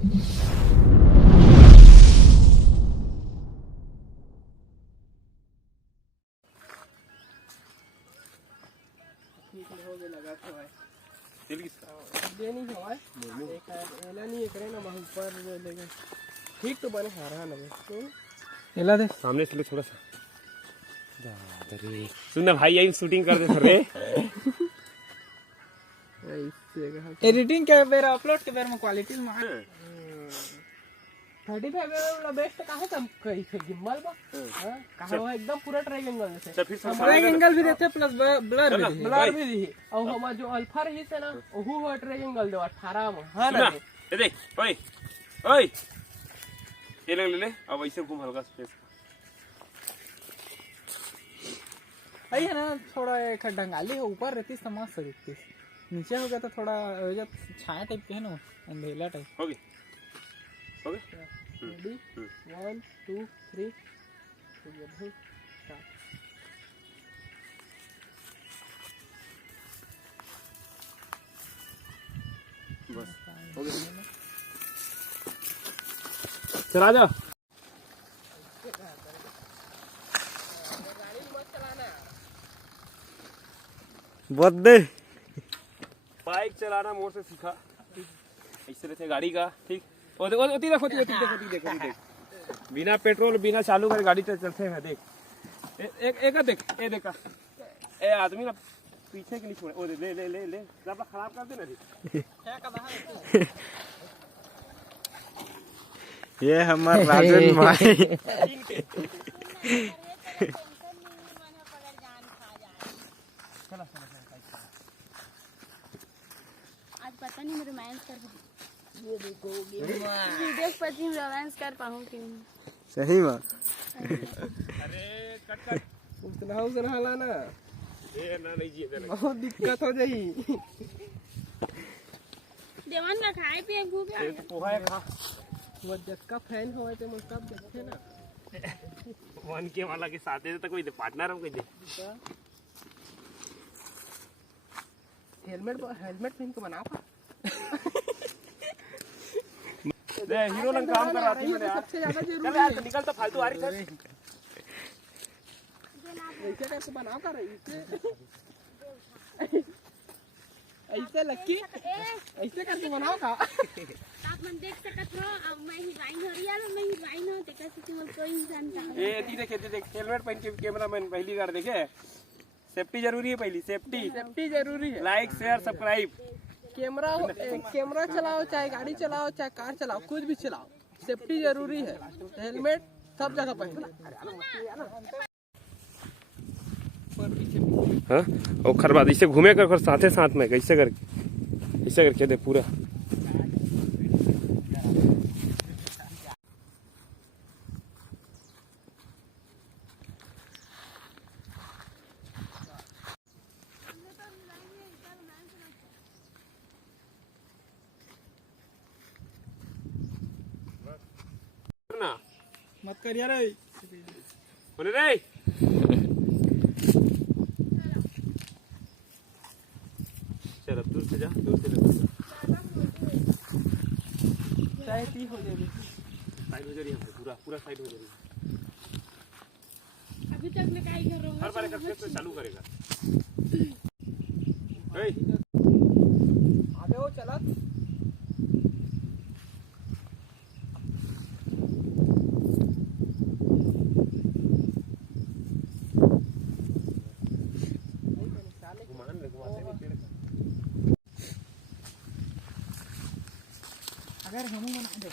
ठीक तो बने हारा ना एला दे सामने से लो थोड़ा सा। सुन ना भाई, यही शूटिंग कर दे रे। एडिटिंग के बेर अपलोड के बेर में क्वालिटी में 35 वाला बेस्ट काहे कम कई थे गिम्बल बा। हां कहां वो एकदम पूरा ट्रायंगल से ट्रायंगल भी देते प्लस ब्लर भी दी। और हमारा जो अल्फा रही से ना ओहू हो ट्रायंगल दो 18 में। हां ना ये देख, ओए ओए ये ले ले अब ऐसे घूम हल्का स्पेस आई है ना। थोड़ा एक डंगाली है ऊपर रहती समाज से दिखती, नीचे हो गया तो थोड़ा जब छाया टाइप के है ना, अंधेला टाइप हो गया हो गया। रेडी 1 2 3 बस हो गया, चला जा। बदे बाइक चलाना मोड़ से सीखा, ऐसे रहते गाड़ी का। ठीक देख बिना पेट्रोल बिना चालू कर गाड़ी चलते हैं। देख एक देख ए देखा ए आदमी ना पीछे के नहीं छोड़े। ओ ले ले ले ले सब खराब कर देना। ये हमारा राजन भाई आज पता नहीं मैं रोमांस कर ये देखो वीडियो पर तुम रोमांस कर पाऊं कि नहीं। सही में अरे कट उतना लाना ए ना नहीं जी देना, बहुत दिक्कत हो जाई। देवन ना खाए पिए भूख ये तो पोहा है खा। वो जक्का फैन होए ते मन सब देखे ना वन के वाला के साथ है तो कोई दे पार्टनर हम कोई दे। हेलमेट पहन के बनाओ। दे हीरो लंग काम कर रहा थी मैंने यार। सबसे ज्यादा जरूरी चल यार निकल तो फालतू आ रही है। ऐसे करके बनाओ कर रही ऐसे लक्की ऐसे करके बनाओ का। आप मन देख सकत हो अब मैं हीरोइन हो रही है, मैं हीरोइन हो ते कैसे तुम कोई इंसान था। ए देख हेलमेट पहन के कैमरामैन पहली बार देखे। सेफ्टी जरूरी है, पहली सेफ्टी जरूरी है। Like share subscribe. कैमरा चलाओ चाहे गाड़ी चलाओ चाहे कार चलाओ कुछ भी चलाओ, सेफ्टी जरूरी है। हेलमेट सब जगह पहने। हाँ और खरबाद इसे घूमे कर साथ में कैसे करके दे पूरा। मत कर यार बोले रे चल अब दूर से जा, दूर से चाहे ती हो जाएगी साइड हो जा रही है पूरा साइड हो जा रही है। अभी तक मैं काई कर रहा हूं। हर बार एक स्टेप से चालू करेगा। ए आगे वो चला अगर हम बना दे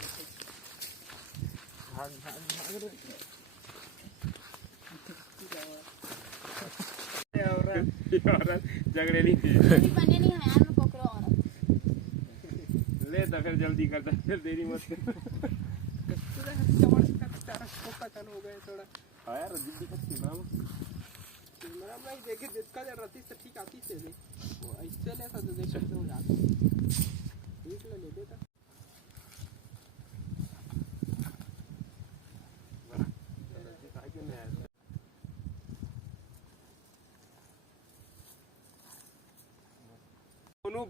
झगड़े नहीं थे बने नहीं है यार मैं पकड़ो और ले तो फिर जल्दी करता फिर देरी मत कर। चालू हो गए थोड़ा। हाँ यार जिद्दी करती है नाम कैमरा में ही देखे जिसका जब रती से ठीक आती से वो ऐसे ले तो देख सकते हो जाते ठीक ले देता।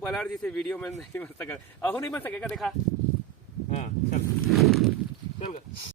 बलर जैसे वीडियो में नहीं बन सका, अहो नहीं बन सकेगा। देखा हाँ चल